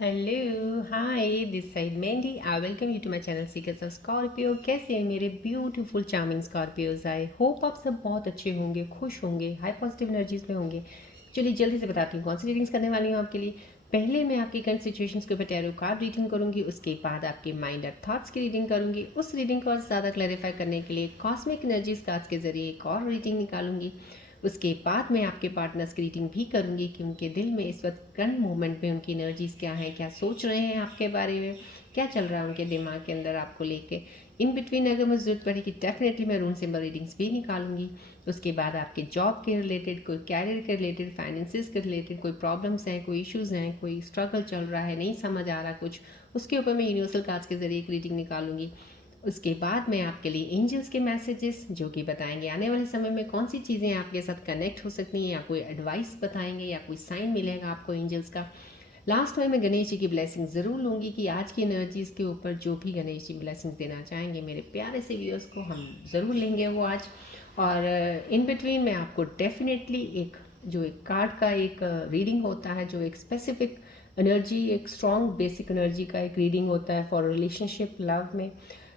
Hello hi this side Mendy I welcome you to my channel secrets of Scorpio. कैसे हैं मेरे beautiful charming Scorpios? I hope आप सब बहुत अच्छे होंगे, खुश होंगे, हाई पॉजिटिव एनर्जीज में होंगे। चलिए जल्दी से बताती हूँ कौन सी रीडिंग्स करने वाली हूँ आपके लिए। पहले मैं आपकी करंट सिचुएशंस के ऊपर टैरो कार्ड रीडिंग करूंगी, उसके बाद आपके माइंड और थॉट्स की रीडिंग करूंगी। उस रीडिंग को और ज़्यादा क्लैरिफाई करने के लिए कॉस्मिक एनर्जीज कार्ड्स के जरिए एक और रीडिंग निकालूंगी। उसके बाद मैं आपके पार्टनर्स की रीडिंग भी करूंगी कि उनके दिल में इस वक्त करंट मोमेंट में उनकी एनर्जीज क्या हैं, क्या सोच रहे हैं आपके बारे में, क्या चल रहा है उनके दिमाग के अंदर आपको लेके। इन बिटवीन अगर मुझे जरूरत पड़ेगी डेफिनेटली मैं रून सिंबल रीडिंग्स भी निकालूंगी। उसके बाद आपके जॉब के रिलेटेड, कोई कैरियर के रिलेटेड, फाइनेंसिस के रिलेटेड कोई प्रॉब्लम्स हैं, कोई इश्यूज़ हैं, कोई स्ट्रगल चल रहा है, नहीं समझ आ रहा कुछ, उसके ऊपर मैं यूनिवर्सल कार्ड्स के जरिए एक रीडिंग निकालूंगी। उसके बाद मैं आपके लिए एंजल्स के मैसेजेस जो कि बताएंगे आने वाले समय में कौन सी चीज़ें आपके साथ कनेक्ट हो सकती हैं, या कोई एडवाइस बताएंगे, या कोई साइन मिलेगा आपको एंजल्स का। लास्ट में मैं गणेश जी की ब्लेसिंग ज़रूर लूँगी कि आज की एनर्जीज़ के ऊपर जो भी गणेश जी ब्लेसिंग्स देना चाहेंगे मेरे प्यारे से व्यूअर्स को, हम ज़रूर लेंगे वो आज। और इन बिटवीन मैं आपको डेफिनेटली एक जो एक कार्ड का एक रीडिंग होता है, जो एक स्पेसिफिक एनर्जी, एक स्ट्रॉन्ग बेसिक एनर्जी का एक रीडिंग होता है फॉर रिलेशनशिप लव में,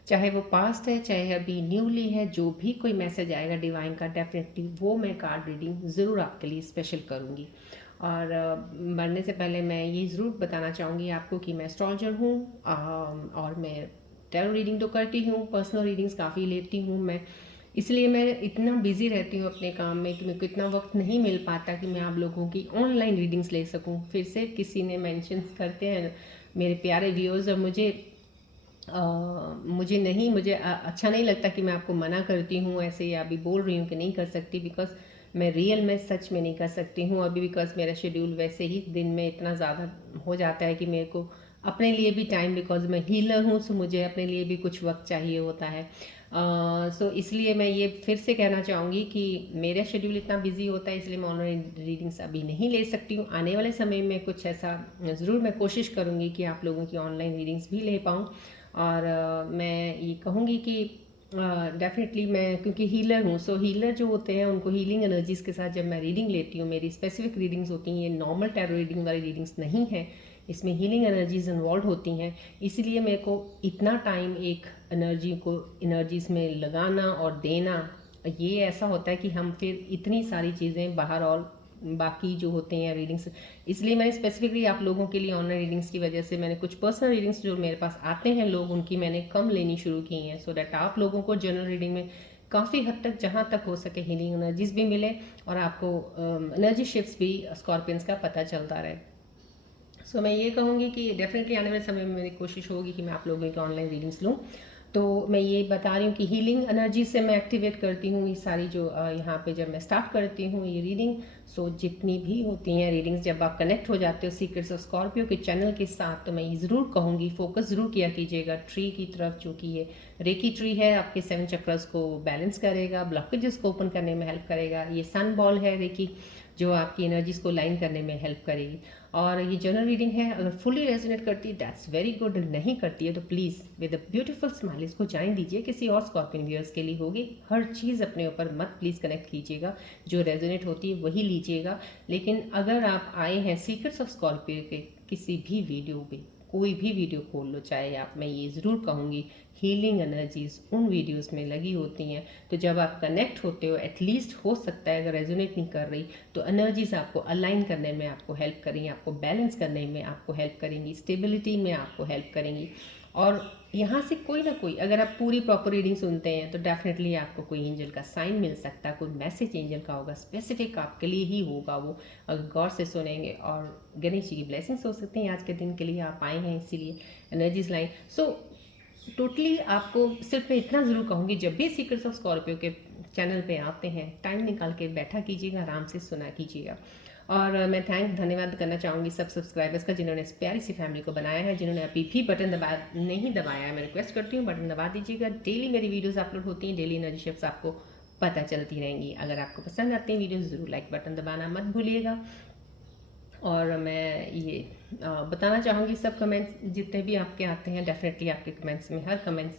चाहे वो पास्ट है चाहे अभी न्यूली है, जो भी कोई मैसेज आएगा डिवाइन का डेफिनेटली वो मैं कार्ड रीडिंग ज़रूर आपके लिए स्पेशल करूँगी। और बढ़ने से पहले मैं ये ज़रूर बताना चाहूँगी आपको कि मैं एस्ट्रोलॉजर हूँ, और मैं टैरो रीडिंग तो करती हूँ, पर्सनल रीडिंग्स काफ़ी लेती हूँ मैं। इसलिए मैं इतना बिजी रहती हूँ अपने काम में कि मेरे को इतना वक्त नहीं मिल पाता कि मैं आप लोगों की ऑनलाइन रीडिंग्स ले सकूँ। फिर से किसी ने मेंशन्स करते हैं मेरे प्यारे व्यूअर्स, और मुझे अच्छा नहीं लगता कि मैं आपको मना करती हूँ ऐसे, या अभी बोल रही हूँ कि नहीं कर सकती, बिकॉज मैं रियल में सच में नहीं कर सकती हूँ अभी, बिकॉज मेरा शेड्यूल वैसे ही दिन में इतना ज़्यादा हो जाता है कि मेरे को अपने लिए भी टाइम, बिकॉज मैं हीलर हूँ सो मुझे अपने लिए भी कुछ वक्त चाहिए होता है। सो इसलिए मैं ये फिर से कहना चाहूँगी कि मेरा शेड्यूल इतना बिजी होता है, इसलिए मैं ऑनलाइन रीडिंग्स अभी नहीं ले सकती हूँ। आने वाले समय में कुछ ऐसा ज़रूर मैं कोशिश करूँगी कि आप लोगों की ऑनलाइन रीडिंग्स भी ले पाऊँ। और मैं ये कहूँगी कि डेफिनेटली मैं क्योंकि हीलर हूँ, सो हीलर जो होते हैं उनको हीलिंग एनर्जीज़ के साथ जब मैं रीडिंग लेती हूँ, मेरी स्पेसिफिक रीडिंग्स होती हैं, ये नॉर्मल टैरो रीडिंग वाली रीडिंग्स नहीं है, इसमें हीलिंग एनर्जीज इन्वॉल्व होती हैं। इसलिए मेरे को इतना टाइम एक एनर्जी को एनर्जीज़ में लगाना और देना, ये ऐसा होता है कि हम फिर इतनी सारी चीज़ें बाहर और बाकी जो होते हैं रीडिंग्स, इसलिए मैंने स्पेसिफिकली आप लोगों के लिए ऑनलाइन रीडिंग्स की वजह से मैंने कुछ पर्सनल रीडिंग्स जो मेरे पास आते हैं लोग, उनकी मैंने कम लेनी शुरू की हैं, सो दैट आप लोगों को जनरल रीडिंग में काफ़ी हद तक जहाँ तक हो सके हीलिंग एनर्जीज भी मिले, और आपको एनर्जी शिफ्ट्स भी स्कॉर्पियंस का पता चलता रहे। सो मैं ये कहूँगी कि डेफिनेटली आने वाले समय में मेरी कोशिश होगी कि मैं आप लोगों की ऑनलाइन रीडिंग्स लूँ। तो मैं ये बता रही हूँ कि हीलिंग एनर्जी से मैं एक्टिवेट करती हूँ ये सारी जो यहाँ पे जब मैं स्टार्ट करती हूँ ये रीडिंग। सो जितनी भी होती हैं रीडिंग्स, जब आप कनेक्ट हो जाते हो सीक्रेट्स ऑफ स्कॉर्पियो के चैनल के साथ, तो मैं ये ज़रूर कहूँगी फोकस ज़रूर किया कीजिएगा ट्री की तरफ, जो कि ये रेकी ट्री है, आपके 7 चक्रस को बैलेंस करेगा, ब्लॉकेजेस को ओपन करने में हेल्प करेगा। ये सन बॉल है रेकी, जो आपकी एनर्जीज को लाइन करने में हेल्प करेगी। और ये जनरल रीडिंग है, अगर फुली रेजोनेट करती है दैट्स वेरी गुड, नहीं करती है तो please with a beautiful smile इसको जान दीजिए, किसी और स्कॉर्पियन व्यूअर्स के लिए होगी। हर चीज़ अपने ऊपर मत प्लीज़ कनेक्ट कीजिएगा, जो रेजोनेट होती है वही लीजिएगा। लेकिन अगर आप आए हैं सीक्रेट्स ऑफ स्कॉर्पियो के किसी भी वीडियो पे, कोई भी वीडियो खोल लो चाहे आप, मैं ये ज़रूर कहूँगी हीलिंग एनर्जीज उन वीडियोस में लगी होती हैं। तो जब आप कनेक्ट होते हो, एटलीस्ट हो सकता है अगर रेजोनेट नहीं कर रही तो एनर्जीज आपको अलाइन करने में आपको हेल्प करेंगी, आपको बैलेंस करने में आपको हेल्प करेंगी, स्टेबिलिटी में आपको हेल्प करेंगी। और यहाँ से कोई ना कोई, अगर आप पूरी प्रॉपर रीडिंग सुनते हैं तो डेफिनेटली आपको कोई एंजल का साइन मिल सकता है, कोई मैसेज एंजल का होगा, स्पेसिफिक आपके लिए ही होगा वो, अगर गौर से सुनेंगे। और गणेश जी की ब्लेसिंग्स हो सकती हैं आज के दिन के लिए, आप आए हैं इसीलिए एनर्जीज लाइन। सो टोटली आपको सिर्फ मैं इतना ज़रूर कहूँगी, जब भी सीक्रेट्स ऑफ स्कॉर्पियो के चैनल पे आते हैं टाइम निकाल के बैठा कीजिएगा, आराम से सुना कीजिएगा। और मैं धन्यवाद करना चाहूँगी सब सब्सक्राइबर्स का जिन्होंने इस प्यारी सी फैमिली को बनाया है, जिन्होंने अभी भी बटन नहीं दबाया है, मैं रिक्वेस्ट करती हूँ बटन दबा दीजिएगा। डेली मेरी वीडियोज़ अपलोड होती हैं, डेली एनर्जी शिफ्ट्स आपको पता चलती रहेंगी। अगर आपको पसंद आती हैं वीडियोज़, ज़रूर लाइक बटन दबाना मत भूलिएगा। और मैं ये बताना चाहूँगी सब कमेंट्स जितने भी आपके आते हैं, डेफिनेटली आपके कमेंट्स में हर कमेंट्स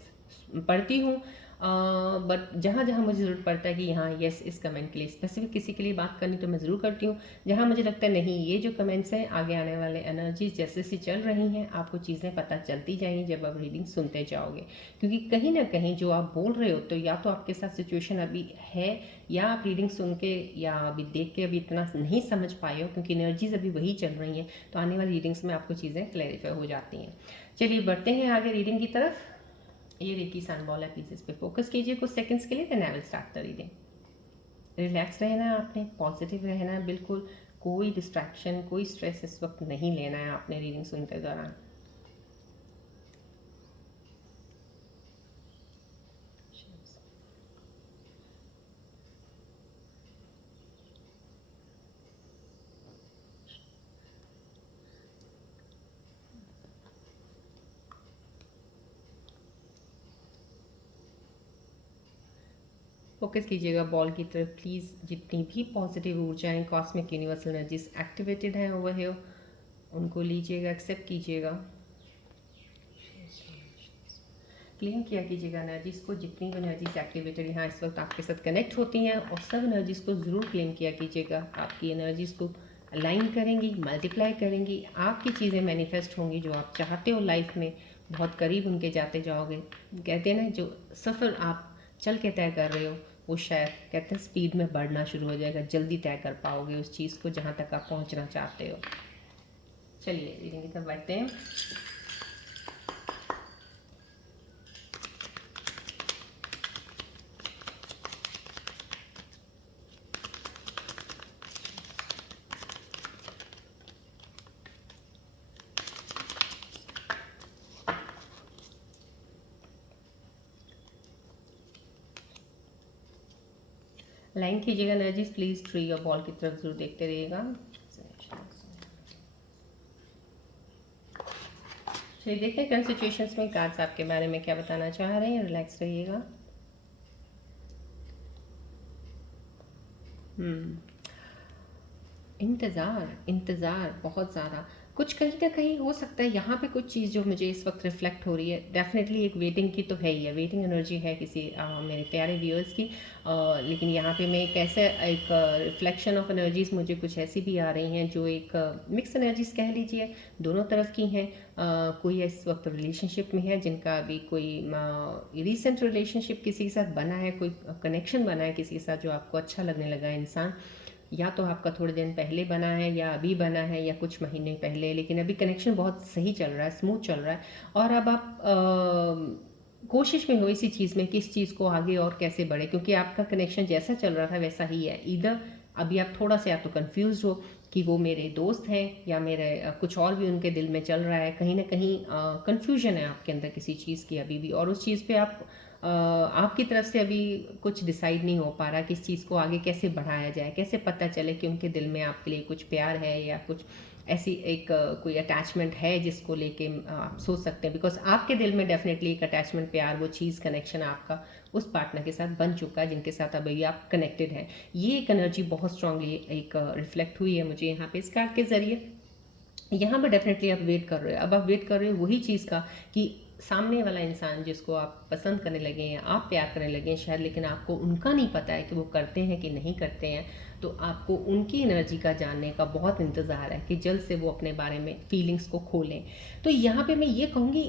पढ़ती हूँ, बट जहाँ जहाँ मुझे ज़रूरत पड़ता है कि हाँ येस इस कमेंट के लिए स्पेसिफिक किसी के लिए बात करनी तो मैं ज़रूर करती हूँ। जहाँ मुझे लगता है नहीं ये जो कमेंट्स हैं आगे आने वाले एनर्जीज जैसे जैसी चल रही हैं आपको चीज़ें पता चलती जाएंगी जब आप रीडिंग सुनते जाओगे, क्योंकि कहीं ना कहीं जो आप बोल रहे हो तो या तो आपके साथ सिचुएशन अभी है या आप रीडिंग सुन के या अभी देख के अभी इतना नहीं समझ पाए हो, क्योंकि एनर्जीज अभी वही चल रही हैं। तो आने वाली रीडिंग्स में आपको चीज़ें क्लैरिफाई हो जाती हैं। चलिए बढ़ते हैं आगे रीडिंग की तरफ। ये रेकी सन बॉल है, प्लीज इस पे फोकस कीजिए कुछ सेकंड्स के लिए, then I will start the reading. Relax रहना है आपने, पॉजिटिव रहना है बिल्कुल, कोई डिस्ट्रैक्शन कोई स्ट्रेस इस वक्त नहीं लेना है आपने रीडिंग सुनते दौरान। फोकस कीजिएगा बॉल की तरफ प्लीज़। जितनी भी पॉजिटिव ऊर्जाएं कॉस्मिक यूनिवर्सल एनर्जीज एक्टिवेटेड हैं ओवर हियर उनको लीजिएगा, एक्सेप्ट कीजिएगा, क्लेम किया कीजिएगा एनर्जीज को। जितनी भी एनर्जीज एक्टिवेटेड यहाँ इस वक्त आपके साथ कनेक्ट होती हैं और सब एनर्जीज को ज़रूर क्लेम किया कीजिएगा। आपकी एनर्जीज को अलाइन करेंगी, मल्टीप्लाई करेंगी, आपकी चीज़ें मैनिफेस्ट होंगी जो आप चाहते हो लाइफ में, बहुत करीब उनके जाते जाओगे। कहते हैं ना जो सफ़र आप चल के तय कर रहे हो वो शायद कहते हैं स्पीड में बढ़ना शुरू हो जाएगा, जल्दी तय कर पाओगे उस चीज़ को जहाँ तक आप पहुँचना चाहते हो। चलिए रीडिंग की तरफ बढ़ते हैं। लाइन कीजिएगा एनर्जीज प्लीज, ट्री और बॉल की तरफ जरूर देखते रहिएगा। चलिए देखते हैं करंट सिचुएशंस में कार्ड्स आपके बारे में क्या बताना चाह रहे हैं। रिलैक्स रहिएगा। इंतज़ार इंतज़ार बहुत ज़्यादा, कुछ कहीं ना कहीं हो सकता है यहाँ पे कुछ चीज़ जो मुझे इस वक्त रिफ्लेक्ट हो रही है, डेफिनेटली एक वेटिंग की तो है ही है, वेटिंग एनर्जी है किसी मेरे प्यारे व्यूअर्स की। लेकिन यहाँ पे मैं एक ऐसे एक रिफ्लेक्शन ऑफ एनर्जीज मुझे कुछ ऐसी भी आ रही हैं जो एक मिक्स एनर्जीज कह लीजिए, दोनों तरफ की हैं। कोई इस वक्त रिलेशनशिप में है जिनका अभी कोई रिसेंट रिलेशनशिप किसी के साथ बना है, कोई कनेक्शन बना है किसी के साथ जो आपको अच्छा लगने लगा है इंसान, या तो आपका थोड़े दिन पहले बना है या अभी बना है या कुछ महीने पहले, लेकिन अभी कनेक्शन बहुत सही चल रहा है, स्मूथ चल रहा है। और अब आप कोशिश में हो इसी चीज़ में कि इस चीज़ को आगे और कैसे बढ़े, क्योंकि आपका कनेक्शन जैसा चल रहा था वैसा ही है। इधर अभी आप थोड़ा सा या तो कन्फ्यूज़ हो कि वो मेरे दोस्त हैं या मेरे कुछ और भी उनके दिल में चल रहा है, कहीं ना कहीं कन्फ्यूजन है आपके अंदर किसी चीज़ की अभी भी, और उस चीज़ पे आप आपकी तरफ से अभी कुछ डिसाइड नहीं हो पा रहा कि इस चीज़ को आगे कैसे बढ़ाया जाए, कैसे पता चले कि उनके दिल में आपके लिए कुछ प्यार है या कुछ ऐसी एक कोई अटैचमेंट है जिसको लेके आप सोच सकते हैं। बिकॉज आपके दिल में डेफिनेटली एक अटैचमेंट, प्यार, वो चीज़, कनेक्शन आपका उस पार्टनर के साथ बन चुका है जिनके साथ अभी आप कनेक्टेड हैं। ये एक एनर्जी बहुत स्ट्रांगली एक रिफ्लेक्ट हुई है मुझे यहाँ पे इस कार्ड के ज़रिए। यहाँ पर डेफिनेटली आप वेट कर रहे हो, अब आप वेट कर रहे हो वही चीज़ का कि सामने वाला इंसान जिसको आप पसंद करने लगे हैं, आप प्यार करने लगे हैं शायद, लेकिन आपको उनका नहीं पता है कि वो करते हैं कि नहीं करते हैं। तो आपको उनकी एनर्जी का जानने का बहुत इंतज़ार है कि जल्द से वो अपने बारे में फीलिंग्स को खोलें। तो यहाँ पे मैं ये कहूँगी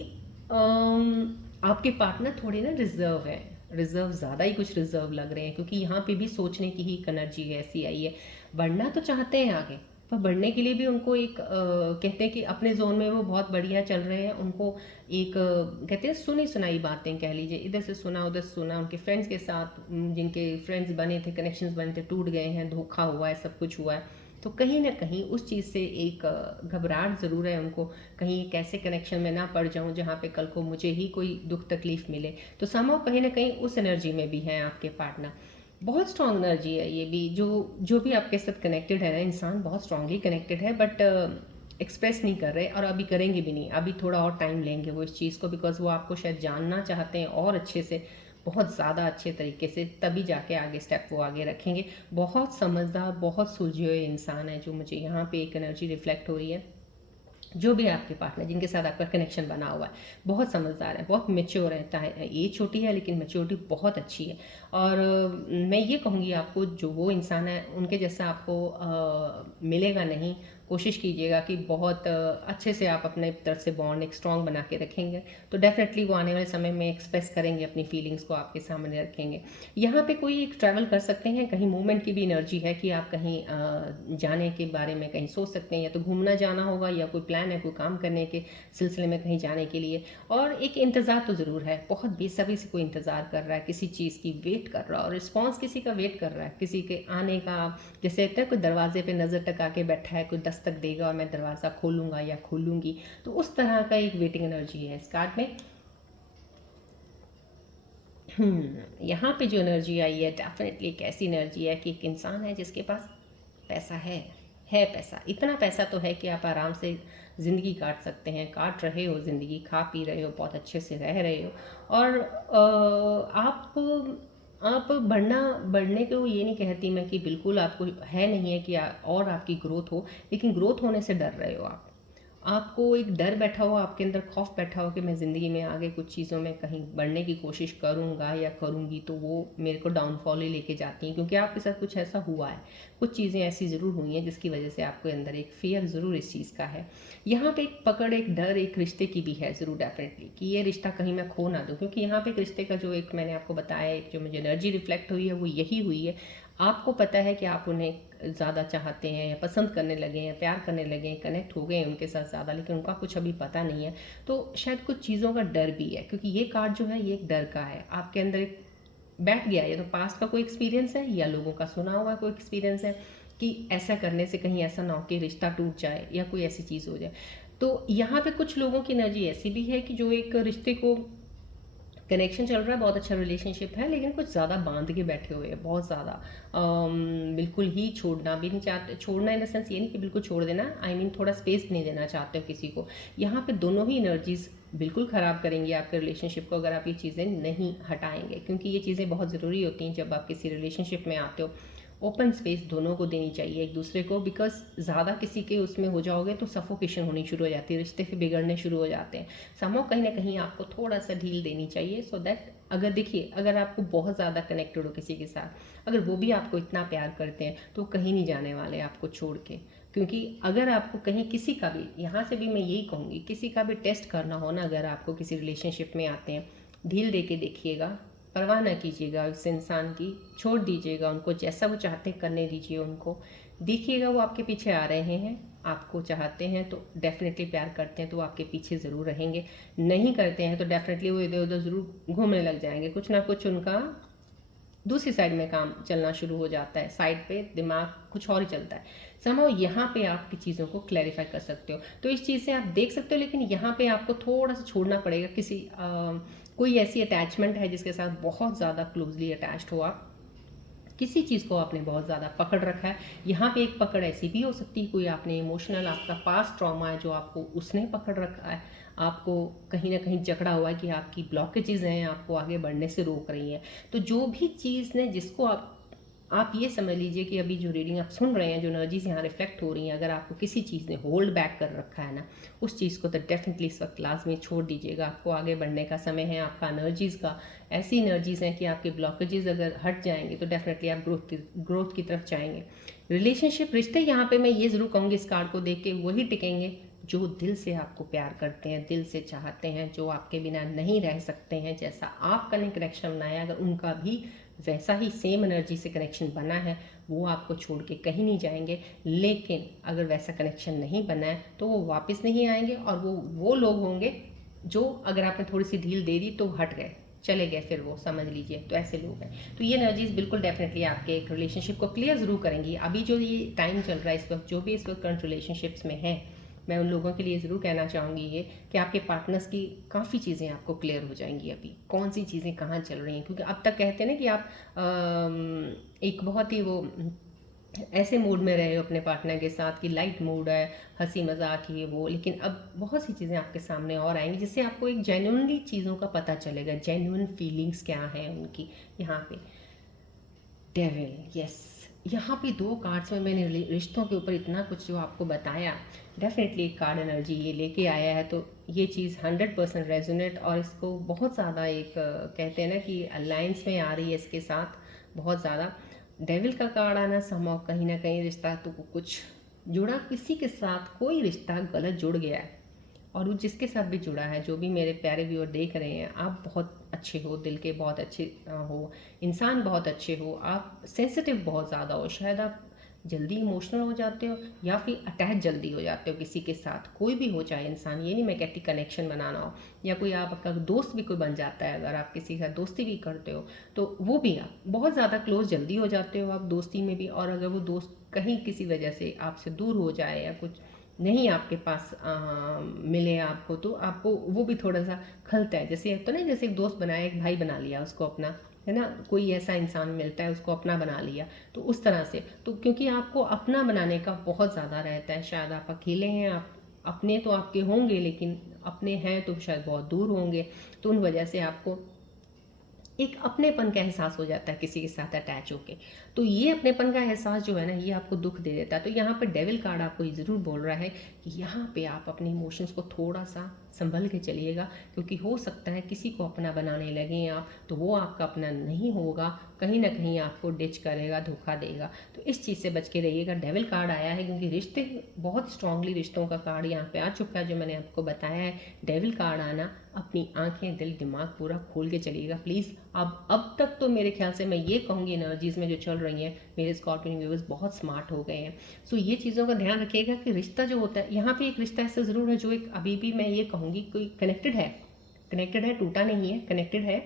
आपके पार्टनर थोड़े ना रिजर्व है, रिजर्व ज़्यादा ही कुछ रिजर्व लग रहे हैं, क्योंकि यहाँ पे भी सोचने की ही एक एनर्जी ऐसी आई है। बढ़ना तो चाहते हैं आगे, पर बढ़ने के लिए भी उनको एक कहते हैं कि अपने जोन में वो बहुत बढ़िया चल रहे हैं, उनको एक कहते हैं सुनी सुनाई बातें कह लीजिए, इधर से सुना उधर से सुना, उनके फ्रेंड्स के साथ जिनके फ्रेंड्स बने थे, कनेक्शंस बने थे, टूट गए हैं, धोखा हुआ है, सब कुछ हुआ है। तो कहीं ना कहीं उस चीज़ से एक घबराहट ज़रूर है उनको, कहीं एक ऐसे कनेक्शन में ना पड़ जाऊं जहाँ पे कल को मुझे ही कोई दुख तकलीफ मिले। तो समहाउ कहीं ना कहीं उस एनर्जी में भी हैं आपके पार्टनर। बहुत स्ट्रॉन्ग एनर्जी है ये भी, जो भी आपके साथ कनेक्टेड है ना इंसान, बहुत स्ट्रांगली कनेक्टेड है, बट एक्सप्रेस नहीं कर रहे और अभी करेंगे भी नहीं, अभी थोड़ा और टाइम लेंगे वो इस चीज़ को, बिकॉज वो आपको शायद जानना चाहते हैं और अच्छे से, बहुत ज़्यादा अच्छे तरीके से, तभी जाके आगे स्टेप वो आगे रखेंगे। बहुत समझदार, बहुत सुलझे हुए इंसान है जो मुझे यहाँ पे एक एनर्जी रिफ्लेक्ट हो रही है। जो भी आपके पार्टनर जिनके साथ आपका कनेक्शन बना हुआ है बहुत समझदार है, बहुत मेच्योर है, एज छोटी है लेकिन मेच्योरिटी बहुत अच्छी है। और मैं ये कहूँगी आपको जो वो इंसान है उनके जैसा आपको मिलेगा नहीं। कोशिश कीजिएगा कि बहुत अच्छे से आप अपने तरफ से बॉन्ड एक स्ट्रॉन्ग बना के रखेंगे तो डेफिनेटली वो आने वाले समय में एक्सप्रेस करेंगे, अपनी फीलिंग्स को आपके सामने रखेंगे। यहाँ पे कोई एक ट्रैवल कर सकते हैं, कहीं मूवमेंट की भी एनर्जी है कि आप कहीं जाने के बारे में कहीं सोच सकते हैं, या तो घूमना जाना होगा या कोई प्लान है कोई काम करने के सिलसिले में कहीं जाने के लिए। और एक इंतज़ार तो ज़रूर है, बहुत बेसब्री से कोई इंतज़ार कर रहा है, किसी चीज़ की वेट कर रहा है और रिस्पॉन्स किसी का वेट कर रहा है, किसी के आने का। जैसे कहते हैं कोई दरवाजे पे नज़र टका के बैठा है, कोई दस्तक देगा और मैं दरवाज़ा खोलूँगा या खोलूँगी, तो उस तरह का एक वेटिंग एनर्जी है इस कार्ड में। यहाँ पे जो एनर्जी आई है डेफिनेटली एक ऐसी एनर्जी है कि एक इंसान है जिसके पास पैसा है पैसा, इतना पैसा तो है कि आप आराम से ज़िंदगी काट सकते हैं, काट रहे हो ज़िंदगी, खा पी रहे हो, बहुत अच्छे से रह रहे हो। और आप बढ़ने को ये नहीं कहती मैं कि बिल्कुल आपको है नहीं है कि और आपकी ग्रोथ हो, लेकिन ग्रोथ होने से डर रहे हो आप। आपको एक डर बैठा हुआ, आपके अंदर खौफ बैठा हो कि मैं ज़िंदगी में आगे कुछ चीज़ों में कहीं बढ़ने की कोशिश करूँगा या करूँगी तो वो मेरे को डाउनफॉल ही लेके जाती हैं, क्योंकि आपके साथ कुछ ऐसा हुआ है, कुछ चीज़ें ऐसी ज़रूर हुई हैं जिसकी वजह से आपके अंदर एक फियर ज़रूर इस चीज़ का है। यहाँ पे एक पकड़, एक डर, एक रिश्ते की भी है ज़रूर डेफिनेटली कि ये रिश्ता कहीं मैं खो ना दूँ, क्योंकि यहाँ पे एक रिश्ते का जो एक मैंने आपको बताया, एक जो मुझे एनर्जी रिफ्लेक्ट हुई है वो यही हुई है। आपको पता है कि आप उन्हें ज़्यादा चाहते हैं या पसंद करने लगे हैं, प्यार करने लगे हैं, कनेक्ट हो गए हैं उनके साथ ज़्यादा, लेकिन उनका कुछ अभी पता नहीं है। तो शायद कुछ चीज़ों का डर भी है, क्योंकि ये कार्ड जो है ये एक डर का है, आपके अंदर एक बैठ गया, या तो पास्ट का कोई एक्सपीरियंस है या लोगों का सुना हुआ कोई एक्सपीरियंस है कि ऐसा करने से कहीं ऐसा ना हो कि रिश्ता टूट जाए या कोई ऐसी चीज़ हो जाए। तो यहाँ पे कुछ लोगों की एनर्जी ऐसी भी है कि जो एक रिश्ते को, कनेक्शन चल रहा है, बहुत अच्छा रिलेशनशिप है, लेकिन कुछ ज़्यादा बांध के बैठे हुए हैं, बहुत ज़्यादा बिल्कुल ही छोड़ना भी नहीं चाहते। छोड़ना इन द सेंस ये नहीं कि बिल्कुल छोड़ देना, आई मीन थोड़ा स्पेस भी नहीं देना चाहते हो किसी को। यहाँ पे दोनों ही एनर्जीज बिल्कुल ख़राब करेंगी आपके रिलेशनशिप को अगर आप ये चीज़ें नहीं हटाएंगे, क्योंकि ये चीज़ें बहुत ज़रूरी होती हैं जब आप किसी रिलेशनशिप में आते हो। ओपन स्पेस दोनों को देनी चाहिए एक दूसरे को, बिकॉज ज़्यादा किसी के उसमें हो जाओगे तो सफोकेशन होनी शुरू हो जाती है, रिश्ते फिर बिगड़ने शुरू हो जाते हैं। समहाउ कहीं ना कहीं आपको थोड़ा सा ढील देनी चाहिए, सो दैट अगर देखिए, अगर आपको बहुत ज़्यादा कनेक्टेड हो किसी के साथ, अगर वो भी आपको इतना प्यार करते हैं तो कहीं नहीं जाने वाले आपको छोड़ के। क्योंकि अगर आपको कहीं किसी का भी, यहाँ से भी मैं यही कहूँगी, किसी का भी टेस्ट करना हो ना, अगर आपको किसी रिलेशनशिप में आते हैं, ढील दे के देखिएगा, परवाह ना कीजिएगा उस इंसान की, छोड़ दीजिएगा उनको, जैसा वो चाहते हैं करने दीजिए उनको। देखिएगा वो आपके पीछे आ रहे हैं, आपको चाहते हैं तो डेफिनेटली प्यार करते हैं तो वो आपके पीछे ज़रूर रहेंगे, नहीं करते हैं तो डेफिनेटली वो इधर उधर ज़रूर घूमने लग जाएंगे, कुछ ना कुछ उनका दूसरी साइड में काम चलना शुरू हो जाता है, साइड पे दिमाग कुछ और ही चलता है। समझो यहाँ पे आपकी चीज़ों को क्लैरिफाई कर सकते हो, तो इस चीज़ से आप देख सकते हो, लेकिन यहाँ पे आपको थोड़ा सा छोड़ना पड़ेगा किसी कोई ऐसी अटैचमेंट है जिसके साथ बहुत ज़्यादा क्लोजली अटैच्ड हो आप, किसी चीज़ को आपने बहुत ज़्यादा पकड़ रखा है। यहाँ पे एक पकड़ ऐसी भी हो सकती है, कोई आपने इमोशनल, आपका पास्ट ट्रॉमा है जो आपको उसने पकड़ रखा है, आपको कहीं ना कहीं जकड़ा हुआ है कि आपकी ब्लॉकेजेज हैं, आपको आगे बढ़ने से रोक रही हैं। तो जो भी चीज़ ने जिसको आप ये समझ लीजिए कि अभी जो रीडिंग आप सुन रहे हैं, जो एनर्जीज यहाँ रिफ्लेक्ट हो रही हैं, अगर आपको किसी चीज़ ने होल्ड बैक कर रखा है ना, उस चीज़ को तो डेफिनेटली इस वक्त लाजमी छोड़ दीजिएगा। आपको आगे बढ़ने का समय है, आपका एनर्जीज़ का ऐसी एनर्जीज़ हैं कि आपके ब्लॉकेजेस अगर हट जाएंगे तो डेफिनेटली आप ग्रोथ की तरफ जाएंगे। रिलेशनशिप, रिश्ते, यहाँ पे मैं ये ज़रूर कहूँगी इस कार्ड को देख के, वही टिकेंगे जो दिल से आपको प्यार करते हैं, दिल से चाहते हैं, जो आपके बिना नहीं रह सकते हैं। जैसा आपका ने कनेक्शन बनाया, अगर उनका भी वैसा ही सेम एनर्जी से कनेक्शन बना है, वो आपको छोड़ के कहीं नहीं जाएंगे। लेकिन अगर वैसा कनेक्शन नहीं बना है तो वो वापस नहीं आएंगे, और वो लोग होंगे जो अगर आपने थोड़ी सी ढील दे दी तो हट गए, चले गए, फिर वो समझ लीजिए, तो ऐसे लोग हैं। तो ये एनर्जीज बिल्कुल डेफिनेटली आपके एक रिलेशनशिप को क्लियर ज़रूर करेंगी। अभी जो ये टाइम चल रहा है इस वक्त, जो भी इस वक्त करंट रिलेशनशिप्स में है, मैं उन लोगों के लिए ज़रूर कहना चाहूँगी ये कि आपके पार्टनर्स की काफ़ी चीज़ें आपको क्लियर हो जाएंगी अभी, कौन सी चीज़ें कहाँ चल रही हैं। क्योंकि अब तक कहते हैं ना कि आप एक बहुत ही वो ऐसे मूड में रहे हो अपने पार्टनर के साथ कि लाइट मूड है, हंसी मजाक ये वो, लेकिन अब बहुत सी चीज़ें आपके सामने और आएंगी जिससे आपको एक जेन्युइनली चीज़ों का पता चलेगा, जेन्युइन फीलिंग्स क्या हैं उनकी। यहाँ पे डेविल, यस, यहाँ पे 2 कार्ड्स में मैंने रिश्तों के ऊपर इतना कुछ जो आपको बताया, डेफिनेटली एक कार्ड एनर्जी ये लेके आया है, तो ये चीज़ 100% रेजोनेट, और इसको बहुत ज़्यादा एक कहते हैं ना कि अलायंस में आ रही है इसके साथ बहुत ज़्यादा। डेविल का कार्ड आना समहाउ कहीं ना कहीं रिश्ता तो कुछ जुड़ा, किसी के साथ कोई रिश्ता गलत जुड़ गया है, और वो जिसके साथ भी जुड़ा है, जो भी मेरे प्यारे व्यूअर देख रहे हैं, आप बहुत अच्छे हो, दिल के बहुत अच्छे हो, इंसान बहुत अच्छे हो, आप सेंसिटिव बहुत ज़्यादा हो, शायद आप जल्दी इमोशनल हो जाते हो या फिर अटैच जल्दी हो जाते हो किसी के साथ, कोई भी हो चाहे इंसान, ये नहीं मैं कहती कनेक्शन बनाना हो, या कोई आपका दोस्त भी कोई बन जाता है, अगर आप किसी के साथ दोस्ती भी करते हो तो वो भी आप बहुत ज़्यादा क्लोज जल्दी हो जाते हो आप दोस्ती में भी, और अगर वो दोस्त कहीं किसी वजह से आपसे दूर हो जाए या कुछ नहीं आपके पास मिले आपको, तो आपको वो भी थोड़ा सा खलता है, जैसे तो नहीं, जैसे एक दोस्त बनाया, एक भाई बना लिया उसको अपना, है ना, कोई ऐसा इंसान मिलता है उसको अपना बना लिया, तो उस तरह से, तो क्योंकि आपको अपना बनाने का बहुत ज़्यादा रहता है, शायद आप अकेले हैं, आप अपने तो आपके होंगे लेकिन अपने हैं तो शायद बहुत दूर होंगे, तो उन वजह से आपको एक अपनेपन का एहसास हो जाता है किसी के साथ अटैच होके, तो ये अपनेपन का एहसास जो है ना, ये आपको दुख दे देता है। तो यहाँ पर डेविल कार्ड आपको ये ज़रूर बोल रहा है कि यहाँ पे आप अपने इमोशंस को थोड़ा सा संभल के चलिएगा, क्योंकि हो सकता है किसी को अपना बनाने लगें आप, तो वो आपका अपना नहीं होगा, कहीं ना कहीं आपको डिच करेगा, धोखा देगा, तो इस चीज़ से बच के रहिएगा। डेविल कार्ड आया है क्योंकि रिश्ते बहुत स्ट्रांगली, रिश्तों का कार्ड यहाँ पे आ चुका है जो मैंने आपको बताया है। डेविल कार्ड आना, अपनी आंखें, दिल, दिमाग पूरा खोल के चलिएगा प्लीज़। अब तक तो मेरे ख्याल से मैं ये कहूँगी, एनर्जीज़ में जो चल रही हैं, मेरे स्कॉर्पियन व्यूअर्स बहुत स्मार्ट हो गए हैं। सो ये चीज़ों का ध्यान रखिएगा कि रिश्ता जो होता है, यहाँ पे एक रिश्ता ऐसा ज़रूर है जो एक अभी भी मैं ये कहूँगी कोई कनेक्टेड है, टूटा नहीं है, कनेक्टेड है,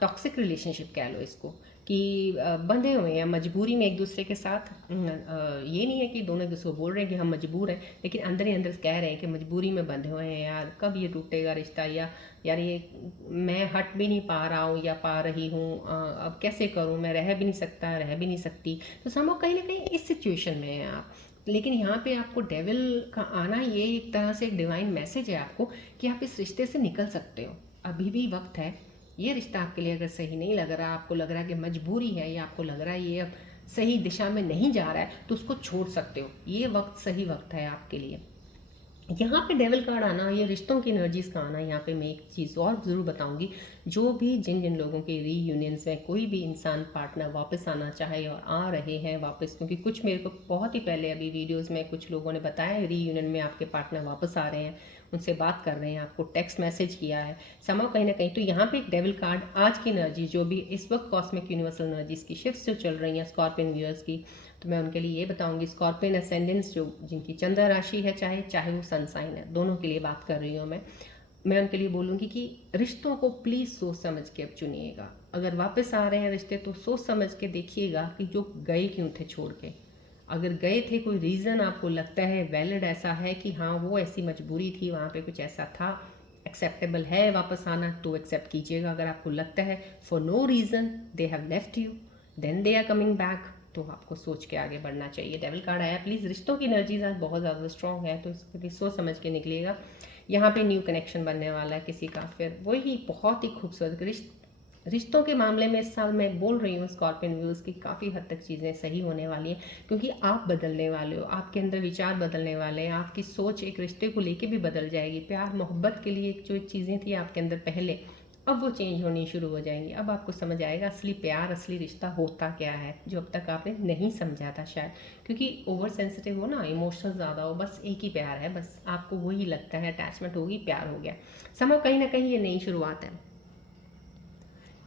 टॉक्सिक रिलेशनशिप कह लो इसको, कि बंधे हुए हैं मजबूरी में एक दूसरे के साथ। ये नहीं है कि दोनों एक दूसरे को बोल रहे हैं कि हम मजबूर हैं, लेकिन अंदर ही अंदर कह रहे हैं कि मजबूरी में बंधे हुए हैं, यार कब ये टूटेगा रिश्ता, या यार ये मैं हट भी नहीं पा रहा हूँ या पा रही हूँ, अब कैसे करूँ, मैं रह भी नहीं सकता, रह भी नहीं सकती, तो समझो कहीं ना कहीं इस सिचुएशन में हैं आप। लेकिन यहाँ पे आपको डेविल का आना, ये एक तरह से एक डिवाइन मैसेज है आपको कि आप इस रिश्ते से निकल सकते हो, अभी भी वक्त है। ये रिश्ता आपके लिए अगर सही नहीं लग रहा, आपको लग रहा है कि मजबूरी है, या आपको लग रहा है ये अब सही दिशा में नहीं जा रहा है, तो उसको छोड़ सकते हो, ये वक्त सही वक्त है आपके लिए। यहाँ पे डेविल कार्ड आना, ये रिश्तों की एनर्जीज का आना, यहाँ पे मैं एक चीज़ और ज़रूर बताऊंगी, जो भी जिन जिन लोगों के रीयूनियंस में कोई भी इंसान पार्टनर वापस आना चाहे और आ रहे हैं वापस, क्योंकि कुछ मेरे को बहुत ही पहले अभी वीडियोस में कुछ लोगों ने बताया रीयूनियन में आपके पार्टनर वापस आ रहे हैं, उनसे बात कर रहे हैं, आपको टेक्स्ट मैसेज किया है समाव कहीं ना कहीं, तो यहाँ पे एक डेविल कार्ड, आज की एनर्जी जो भी इस वक्त कॉस्मिक यूनिवर्सल एनर्जीज की शिफ्ट जो चल रही हैं स्कॉर्पियन व्यूअर्स की, तो मैं उनके लिए ये बताऊंगी, स्कॉर्पियन असेंडेंस जो जिनकी चंद्र राशि है, चाहे चाहे वो सन साइन है, दोनों के लिए बात कर रही हूँ मैं उनके लिए बोलूँगी कि रिश्तों को प्लीज़ सोच समझ के अब चुनिएगा। अगर वापस आ रहे हैं रिश्ते तो सोच समझ के देखिएगा कि जो गए क्यों थे छोड़ के, अगर गए थे कोई रीज़न आपको लगता है वैलिड ऐसा है कि हाँ वो ऐसी मजबूरी थी, वहाँ पे कुछ ऐसा था, एक्सेप्टेबल है वापस आना, तो एक्सेप्ट कीजिएगा। अगर आपको लगता है for no reason they have left you then they are coming back, तो आपको सोच के आगे बढ़ना चाहिए। डेविल कार्ड आया, प्लीज़ रिश्तों की एनर्जीज आज बहुत ज़्यादा स्ट्रॉन्ग है, तो इसको भी सोच समझ के निकलिएगा। यहाँ पे न्यू कनेक्शन बनने वाला है किसी का, फिर वही बहुत ही खूबसूरत रिश्तों के मामले में इस साल मैं बोल रही हूँ स्कॉर्पियन व्यूज़ की काफ़ी हद तक चीज़ें सही होने वाली हैं, क्योंकि आप बदलने वाले हो, आपके अंदर विचार बदलने वाले हैं, आपकी सोच एक रिश्ते को लेके भी बदल जाएगी। प्यार मोहब्बत के लिए जो चीज़ें थी आपके अंदर पहले, अब वो चेंज होनी शुरू हो जाएंगी। अब आपको समझ आएगा असली प्यार, असली रिश्ता होता क्या है, जो अब तक आपने नहीं समझा था शायद, क्योंकि ओवर सेंसिटिव हो ना, इमोशनल ज़्यादा हो, बस एक ही प्यार है, बस आपको वही लगता है, अटैचमेंट होगी, प्यार हो गया। समझो कहीं ना कहीं ये नई शुरुआत है,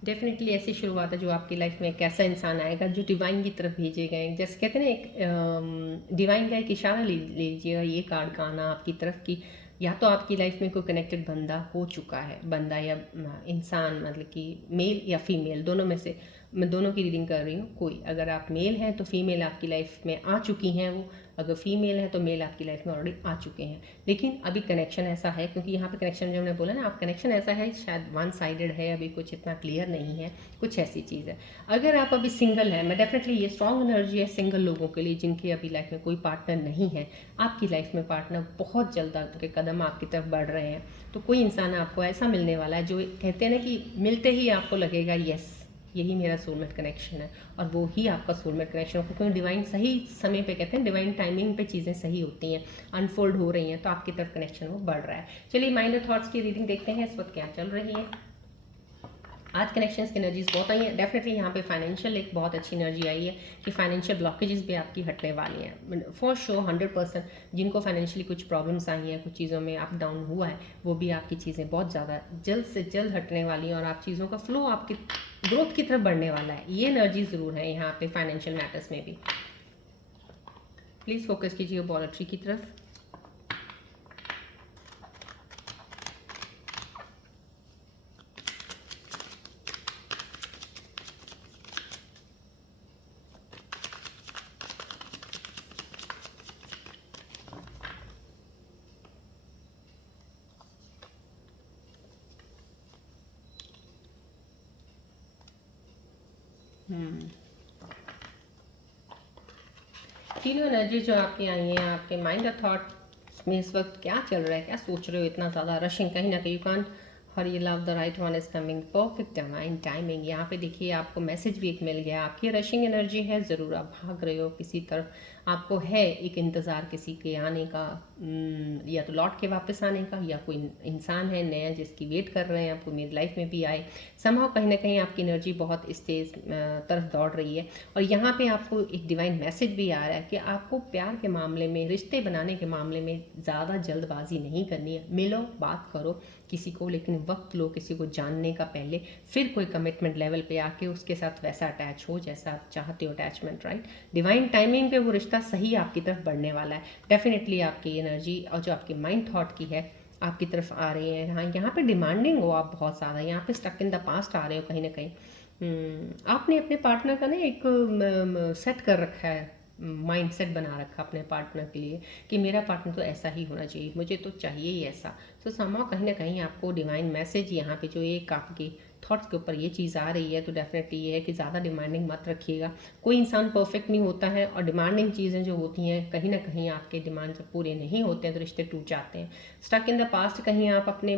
डेफिनेटली ऐसी शुरुआत है जो आपकी लाइफ में एक ऐसा इंसान आएगा जो डिवाइन की तरफ भेजे गए, जैसे कहते हैं ना एक डिवाइन का एक इशारा ले लीजिएगा ये कार्ड का आना आपकी तरफ की, या तो आपकी लाइफ में कोई कनेक्टेड बंदा हो चुका है, बंदा या इंसान, मतलब कि मेल या फीमेल, दोनों में से मैं दोनों की रीडिंग कर रही हूँ। कोई अगर आप मेल हैं तो फीमेल आपकी लाइफ में आ चुकी हैं वो, अगर फीमेल है तो मेल आपकी लाइफ में ऑलरेडी आ चुके हैं, लेकिन अभी कनेक्शन ऐसा है, क्योंकि यहाँ पे कनेक्शन जो हमने बोला ना, आप कनेक्शन ऐसा है शायद वन साइडेड है, अभी कुछ इतना क्लियर नहीं है, कुछ ऐसी चीज़ है। अगर आप अभी सिंगल हैं, मैं डेफिनेटली ये स्ट्रॉन्ग एनर्जी है सिंगल लोगों के लिए जिनकी अभी लाइफ में कोई पार्टनर नहीं है, आपकी लाइफ में पार्टनर बहुत जल्द आपके कदम आपकी तरफ बढ़ रहे हैं, तो कोई इंसान आपको ऐसा मिलने वाला है जो कहते हैं ना कि मिलते ही आपको लगेगा यस यही मेरा सोलमेट कनेक्शन है और वो ही आपका सोलमेट कनेक्शन है, क्योंकि डिवाइन सही समय पे कहते हैं, डिवाइन टाइमिंग पे चीज़ें सही होती हैं, अनफोल्ड हो रही हैं, तो आपकी तरफ कनेक्शन वो बढ़ रहा है। चलिए माइंड और थॉट्स की रीडिंग देखते हैं इस वक्त क्या चल रही है। आज कनेक्शंस की एनर्जीज बहुत आई हैं। डेफिनेटली यहाँ पे फाइनेंशियल एक बहुत अच्छी एनर्जी आई है कि फाइनेंशियल ब्लॉकेजेस भी आपकी हटने वाली हैं फॉर श्योर 100%। जिनको फाइनेंशियली कुछ प्रॉब्लम्स आई हैं, कुछ चीज़ों में अप डाउन हुआ है, वो भी आपकी चीज़ें बहुत ज़्यादा जल्द से जल्द हटने वाली हैं और आप चीज़ों का फ्लो आपकी ग्रोथ की तरफ बढ़ने वाला है। ये एनर्जी ज़रूर है यहाँ पे फाइनेंशियल मैटर्स में भी। प्लीज़ फोकस कीजिए बॉलेट्री की तरफ। तीनों एनर्जी जो आपकी आई हैं, आपके माइंड और थॉट में इस वक्त क्या चल रहा है, क्या सोच रहे हो, इतना ज़्यादा रशिंग, कहीं ना कहीं you can't Hari love, the right one is coming, perfect divine timing. यहाँ पे देखिए आपको मैसेज भी एक मिल गया। आपकी रशिंग एनर्जी है, ज़रूर आप भाग रहे हो किसी तरफ, आपको है एक इंतज़ार किसी के आने का, या तो लौट के वापस आने का, या कोई इंसान है नया जिसकी वेट कर रहे हैं आपको मेरी लाइफ में भी आए। समहाउ कहीं ना कहीं आपकी एनर्जी बहुत इस तेज तरफ दौड़ रही है और यहाँ पे आपको एक डिवाइन मैसेज भी आ रहा है कि आपको प्यार के मामले में, रिश्ते बनाने के मामले में ज़्यादा जल्दबाजी नहीं करनी है। मिलो, बात करो किसी को, लेकिन वक्त लो किसी को जानने का पहले, फिर कोई कमिटमेंट लेवल पे आके उसके साथ वैसा अटैच हो जैसा आप चाहते हो अटैचमेंट, राइट। डिवाइन टाइमिंग पे वो रिश्ता सही आपकी तरफ बढ़ने वाला है। डेफिनेटली आपकी एनर्जी और जो आपके माइंड थॉट की है आपकी तरफ आ रही है। हाँ, यहाँ पे डिमांडिंग हो आप बहुत ज़्यादा, यहाँ पे स्टक इन द पास्ट आ रहे हो कहीं ना कहीं। आपने अपने पार्टनर का ना एक सेट कर रखा है, माइंड सेट बना रखा अपने पार्टनर के लिए कि मेरा पार्टनर तो ऐसा ही होना चाहिए, मुझे तो चाहिए ही ऐसा। तो समाव कहीं ना कहीं आपको डिवाइन मैसेज यहाँ पे जो एक आपके थॉट्स के ऊपर ये चीज़ आ रही है, तो डेफिनेटली ये है कि ज़्यादा डिमांडिंग मत रखिएगा। कोई इंसान परफेक्ट नहीं होता है और डिमांडिंग चीज़ें जो होती हैं कहीं ना कहीं आपके डिमांड जब पूरे नहीं होते हैं तो रिश्ते टूट जाते हैं। स्टक इन द पास्ट, कहीं आप अपने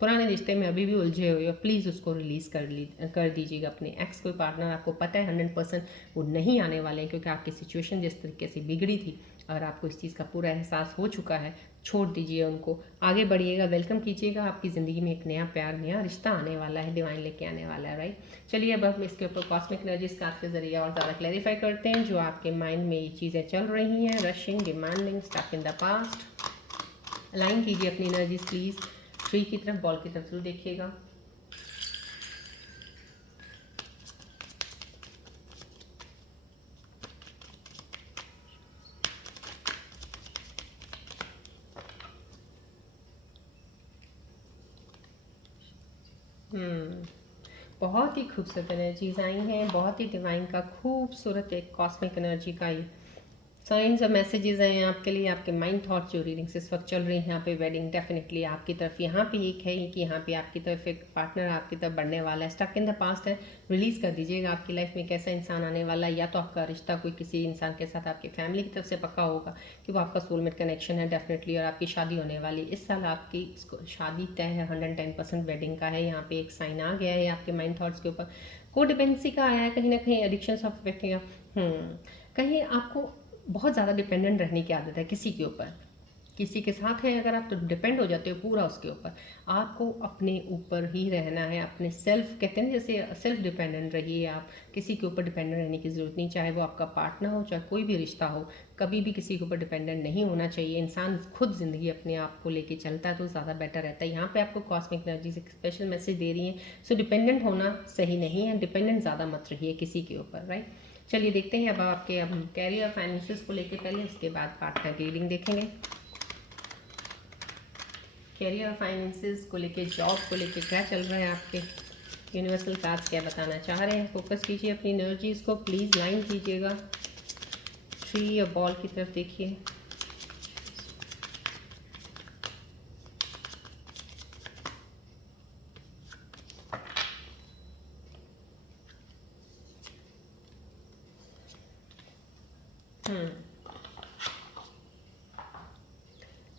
पुराने रिश्ते में अभी भी उलझे हुए हो, प्लीज़ उसको रिलीज़ कर दीजिएगा। अपने एक्स कोई पार्टनर आपको पता है 100% वो नहीं आने वाले हैं, क्योंकि आपकी सिचुएशन जिस तरीके से बिगड़ी थी और आपको इस चीज़ का पूरा एहसास हो चुका है। छोड़ दीजिए उनको, आगे बढ़िएगा, वेलकम कीजिएगा। आपकी ज़िंदगी में एक नया प्यार, नया रिश्ता आने वाला है, डिवाइन लेके आने वाला है, राइट। चलिए अब हम इसके ऊपर कॉस्मिक एनर्जीज कार्ड के जरिए और ज़्यादा क्लैरिफाई करते हैं जो आपके माइंड में ये चीज़ें चल रही हैं। Rushing, demanding, stuck in the past. Align कीजिए अपनी एनर्जीज प्लीज़। ट्री की तरफ, बॉल की तरफ जरूर देखिएगा। बहुत ही खूबसूरत एनर्जीज आई हैं, बहुत ही डिवाइन का खूबसूरत एक कॉस्मिक एनर्जी का साइंस और मैसेजेस हैं आपके लिए। आपके माइंड थॉट जो रीडिंग्स इस वक्त चल रही हैं यहाँ पे, वेडिंग डेफिनेटली आपकी तरफ यहाँ पे एक है कि यहाँ पे आपकी तरफ एक पार्टनर आपकी तरफ बढ़ने वाला है। स्टक इन द पास्ट है, रिलीज़ कर दीजिएगा। आपकी लाइफ में कैसा इंसान आने वाला है, या तो आपका रिश्ता कोई किसी इंसान के साथ आपकी फैमिली की तरफ से पक्का होगा कि वो आपका सोलमेट कनेक्शन है डेफिनेटली, और आपकी शादी होने वाली इस साल आपकी शादी तय है, 110% वेडिंग का है। यहाँ पे एक साइन आ गया है आपके माइंड थॉट्स के ऊपर, कोडिपेंडेंसी का आया है कहीं ना कहीं, एडिक्शंस ऑफ अफेक्टिंग, कहीं आपको बहुत ज़्यादा डिपेंडेंट रहने की आदत है किसी के ऊपर। किसी के साथ है अगर आप, तो डिपेंड हो जाते हो पूरा उसके ऊपर। आपको अपने ऊपर ही रहना है, अपने सेल्फ, कहते हैं जैसे सेल्फ डिपेंडेंट रहिए आप। किसी के ऊपर डिपेंडेंट रहने की ज़रूरत नहीं, चाहे वो आपका पार्टनर हो, चाहे कोई भी रिश्ता हो, कभी भी किसी के ऊपर डिपेंडेंट नहीं होना चाहिए। इंसान खुद ज़िंदगी अपने आप को लेके चलता है तो ज़्यादा बेटर रहता है। यहाँ पे आपको कॉस्मिक एनर्जी से स्पेशल मैसेज दे रही है। सो डिपेंडेंट होना सही नहीं है, डिपेंडेंट ज़्यादा मत रहिए किसी के ऊपर, राइट। चलिए देखते हैं अब आपके, अब कैरियर फाइनेंसेस को लेके पहले, उसके बाद पार्टनर की रीडिंग देखेंगे। कैरियर फाइनेंसेस को लेके, जॉब को लेके क्या चल रहा है आपके, यूनिवर्सल कार्ड्स क्या बताना चाह रहे हैं। फोकस कीजिए अपनी एनर्जीज को, प्लीज़ लाइन कीजिएगा। ट्री और बॉल की तरफ देखिए।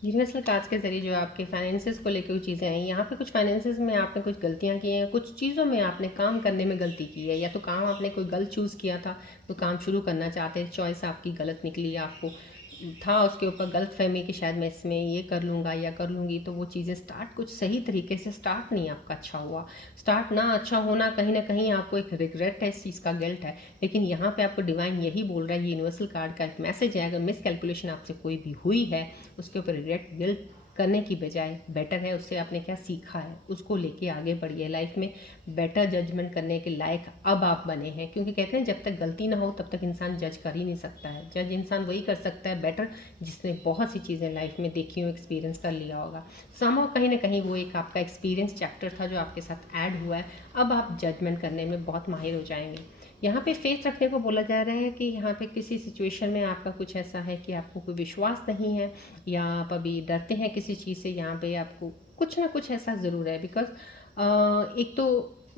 यूनिवर्सल कार्ड्स के ज़रिए जो आपके फाइनेंसेस को लेकर चीज़ें आई, यहाँ पे कुछ फाइनेंसेस में आपने कुछ गलतियाँ की हैं, कुछ चीज़ों में आपने काम करने में गलती की है, या तो काम आपने कोई गलत चूज़ किया था, तो काम शुरू करना चाहते हैं, चॉइस आपकी गलत निकली, आपको था उसके ऊपर गलत फहमी कि शायद मैं इसमें ये कर लूँगा या कर लूँगी, तो वो चीज़ें स्टार्ट कुछ सही तरीके से स्टार्ट नहीं आपका अच्छा हुआ। स्टार्ट ना अच्छा होना कहीं ना कहीं आपको एक रिग्रेट है, इस चीज़ का गिल्ट है, लेकिन यहाँ पे आपको डिवाइन यही बोल रहा है, ये यूनिवर्सल कार्ड का एक मैसेज है, अगर मिस कैलकुलेशन आपसे कोई भी हुई है, उसके ऊपर रिग्रेट गिल्ट करने की बजाय बेटर है उससे आपने क्या सीखा है उसको लेके आगे बढ़िए। लाइफ में बेटर जजमेंट करने के लायक अब आप बने हैं, क्योंकि कहते हैं जब तक गलती ना हो तब तक इंसान जज कर ही नहीं सकता है। जज इंसान वही कर सकता है बेटर जिसने बहुत सी चीज़ें लाइफ में देखी हो, एक्सपीरियंस कर लिया होगा। समहाउ कहीं ना कहीं वो एक आपका एक्सपीरियंस चैप्टर था जो आपके साथ ऐड हुआ है, अब आप जजमेंट करने में बहुत माहिर हो जाएंगे। यहाँ पे फेथ रखने को बोला जा रहा है कि यहाँ पे किसी सिचुएशन में आपका कुछ ऐसा है कि आपको कोई विश्वास नहीं है, या आप अभी डरते हैं किसी चीज़ से, यहाँ पे आपको कुछ ना कुछ ऐसा ज़रूर है। बिकॉज एक तो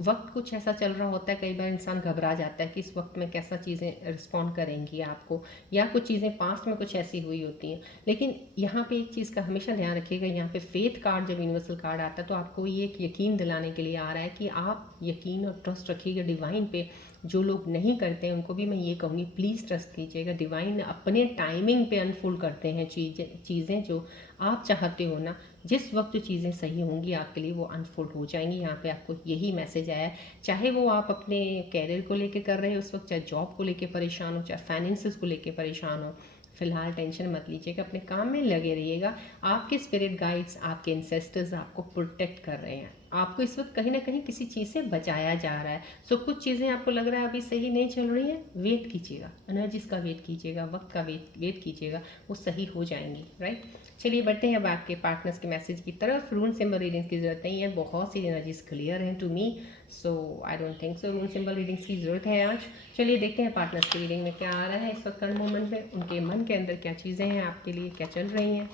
वक्त कुछ ऐसा चल रहा होता है, कई बार इंसान घबरा जाता है कि इस वक्त में कैसा चीज़ें रिस्पॉन्ड करेंगी आपको, या कुछ चीज़ें पास्ट में कुछ ऐसी हुई होती हैं। लेकिन यहाँ पे एक चीज़ का हमेशा ध्यान रखिएगा, यहाँ पे फेथ कार्ड जब यूनिवर्सल कार्ड आता है तो आपको ये एक यकीन दिलाने के लिए आ रहा है कि आप यकीन और ट्रस्ट रखिएगा डिवाइन पे। जो लोग नहीं करते उनको भी मैं ये कहूँगी, प्लीज़ ट्रस्ट कीजिएगा, डिवाइन अपने टाइमिंग पे अनफोल्ड करते हैं चीज़ें जो आप चाहते हो ना, जिस वक्त जो चीज़ें सही होंगी आपके लिए वो अनफोल्ड हो जाएंगी। यहाँ पे आपको यही मैसेज आया है, चाहे वो आप अपने कैरियर को लेके कर रहे हो उस वक्त, चाहे जॉब को लेके परेशान हो, चाहे फाइनेंसेस को लेके परेशान हो, फिलहाल टेंशन मत लीजिएगा, अपने काम में लगे रहिएगा। आपके स्पिरिट गाइड्स, आपके इंसेस्टर्स आपको प्रोटेक्ट कर रहे हैं, आपको इस वक्त कहीं ना कहीं किसी चीज़ से बचाया जा रहा है। सो कुछ चीज़ें आपको लग रहा है अभी सही नहीं चल रही हैं, वेट कीजिएगा, एनर्जीज का वेट कीजिएगा, वक्त का वेट कीजिएगा, वो सही हो जाएंगी। राइट, चलिए बढ़ते हैं अब आपके पार्टनर्स के मैसेज की तरफ। रून सिंबल रीडिंग्स की ज़रूरत नहीं है, बहुत सी एनर्जीज क्लियर हैं to me, so I don't think so rune symbol readings की ज़रूरत है आज। चलिए देखते हैं पार्टनर्स की रीडिंग में क्या आ रहा है इस वक्त करंट मोमेंट में, उनके मन के अंदर क्या चीज़ें हैं आपके लिए, क्या चल रही हैं।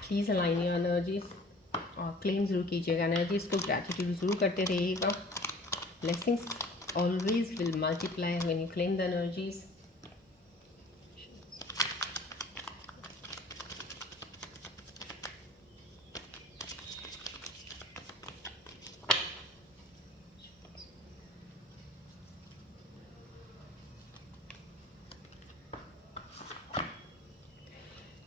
प्लीज़ अलाइन योर एनर्जीज और क्लेम ज़रूर कीजिएगा एनर्जीज को, ग्रैटिट्यूड ज़रूर करते रहिएगा। Blessings always will multiply when you claim the energies.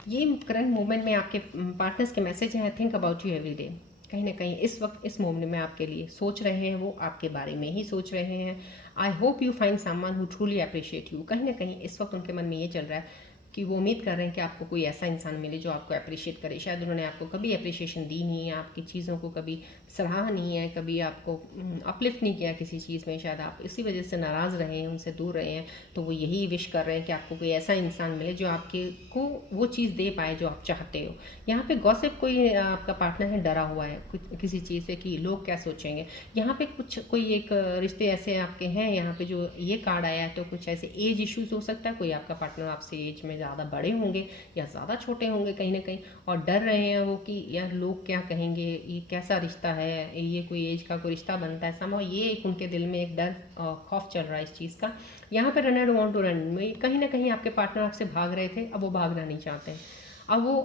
ये करंट मोमेंट में आपके पार्टनर्स के मैसेज हैं, I think about you every day. कहीं ना कहीं इस वक्त इस मोमेंट में आपके लिए सोच रहे हैं, वो आपके बारे में ही सोच रहे हैं। I hope you find someone who truly appreciate you. कहीं ना कहीं इस वक्त उनके मन में ये चल रहा है कि वो उम्मीद कर रहे हैं कि आपको कोई ऐसा इंसान मिले जो आपको अप्रिशिएट करे। शायद उन्होंने आपको कभी अप्रिशिएशन दी नहीं है, आपकी चीज़ों को कभी सराहा नहीं है, कभी आपको अपलिफ्ट नहीं किया किसी चीज़ में, शायद आप इसी वजह से नाराज़ रहे हैं, उनसे दूर रहे हैं। तो वो यही विश कर रहे हैं कि आपको कोई ऐसा इंसान मिले जो आपके को वो चीज़ दे पाए जो आप चाहते हो। यहाँ पे गॉसिप कोई आपका पार्टनर है डरा हुआ है कुछ किसी चीज़ से कि लोग क्या सोचेंगे। यहाँ पे कुछ कोई एक रिश्ते ऐसे आपके हैं, यहाँ पे जो ये कार्ड आया है तो कुछ ऐसे एज इश्यूज हो सकता है, कोई आपका पार्टनर आपसे एज में ज़्यादा बड़े होंगे या ज़्यादा छोटे होंगे कहीं ना कहीं, और डर रहे हैं वो कि यार लोग क्या कहेंगे, ये कैसा रिश्ता है, ये कोई एज का कोई रिश्ता बनता है। समहाउ ये एक उनके दिल में एक डर खौफ चल रहा है इस चीज़ का। यहाँ पे रनर वांट टू रन में कहीं ना कहीं आपके पार्टनर आपसे भाग रहे थे, अब वो भागना नहीं चाहते हैं, अब वो